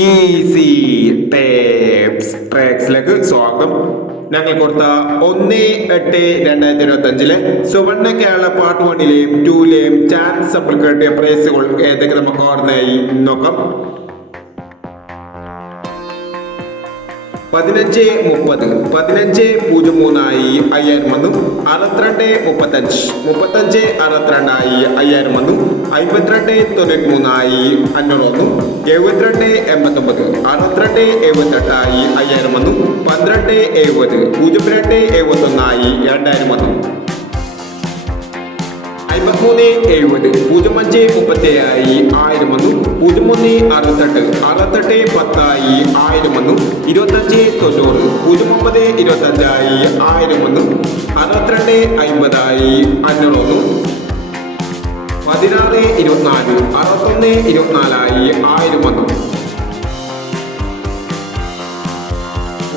Easy tapes ട്രാക്സിലേക്ക് സ്വാഗതം. ഞങ്ങൾ കൊടുത്ത 1/8/2025 സുവർണ കേരള പാർട്ട് 1ലെയും 2ലെയും ചാൻസ് സമ്പിൾ കിട്ടിയ പ്രൈസുകൾ ഏതൊക്കെ നമുക്ക് ഓർമ്മയായി നോക്കാം. 15/30 15/03 5000 വന്നു. 62/35 65/62 5000 വന്നു. 52/93 500 വന്നു. 72/89 62/78 5000 വന്നു. 12/70 02/71 2000 വന്നു. 53/70 05/37 1000 വന്നു. 01/68 68/10 1000 വന്നു. 25/90 09/25 1000 വന്നു. 62/50 500 വന്നു. 16/24 61/24 1000 വന്നു.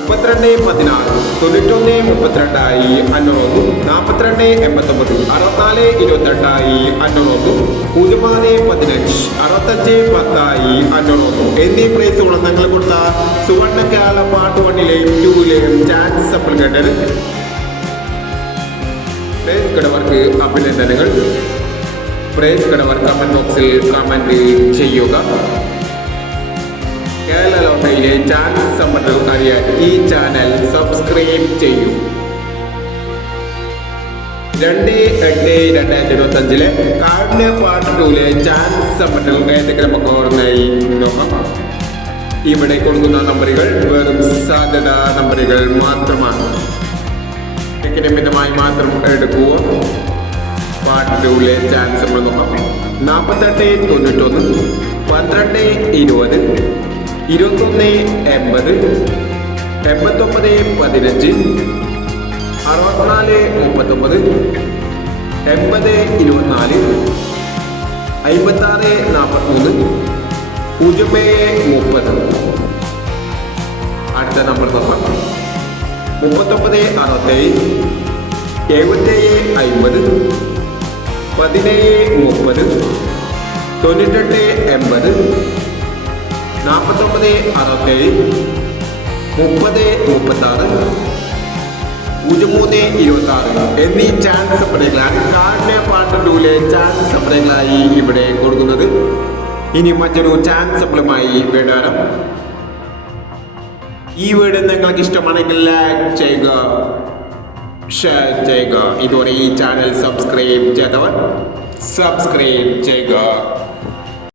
32/16 91/32 500 വന്നു. 42/89 64/28 500 വന്നു. 06/15 65/10 500 വന്നു എന്നീ പ്രൈസുകൾ ഞങ്ങൾ കൊടുത്ത സുവർണ കേരള പാർട്ട് 1ലെയും 2ലെയും ചാൻസ് സമ്പിൾ കേട്ടത്. പ്രൈസ് കിടവർക്ക് അഭിനന്ദനങ്ങൾ. പ്രൈസ് കിടവർ കമന്റ് ബോക്സിൽ കമന്റ് ചെയ്യുക. കേരള ലോട്ടറിയിലെ ചാൻസ് സമ്പിൾ അറിയാൻ ഈ ചാനൽ സബ്സ്ക്രൈബ് ചെയ്യൂ. 2/8/2025 കാർഡിന് പാർട്ട് 2ലെ ചാൻസ് സമ്പിൾ ഏതൊക്കെ നമുക്ക് ഓർമ്മയായി നോക്കാം. ഇവിടെ കൊടുക്കുന്ന നമ്പറുകൾ വെറും സാധ്യത നമ്പറുകൾ മാത്രമാണ്. മിതമായി മാത്രം എടുക്കുക. പാർട്ട് 2ലെ ചാൻസ് നമ്മൾ നോക്കാം. 48/91 12/20 21/80 89/15 64/39 80/24 56/43 0/30. അടുത്ത നമ്പർ നോക്കാം. 39/67 77/50 17/30 98/80 49/67 30/36 03/26 എന്നീ ചാൻസ് സമ്പ്രദായങ്ങളാണ് കാർഡിനെ പാർട്ട് 2ലെ ചാൻസ് സമ്പ്രദായങ്ങളായി ഇവിടെ കൊടുക്കുന്നത്. ഇനി മറ്റൊരു ചാൻസ് സമ്പ്രദായമായി വീണ്ടും. ഈ വീഡിയോ നിങ്ങൾക്ക് ഇഷ്ടമാണെങ്കിൽ ലൈക്ക് ചെയ്യുക, ഷെയർ ചെയ്യുക. ഇതുവരെ ഈ ചാനൽ സബ്സ്ക്രൈബ് ചെയ്തവർ സബ്സ്ക്രൈബ് ചെയ്യുക.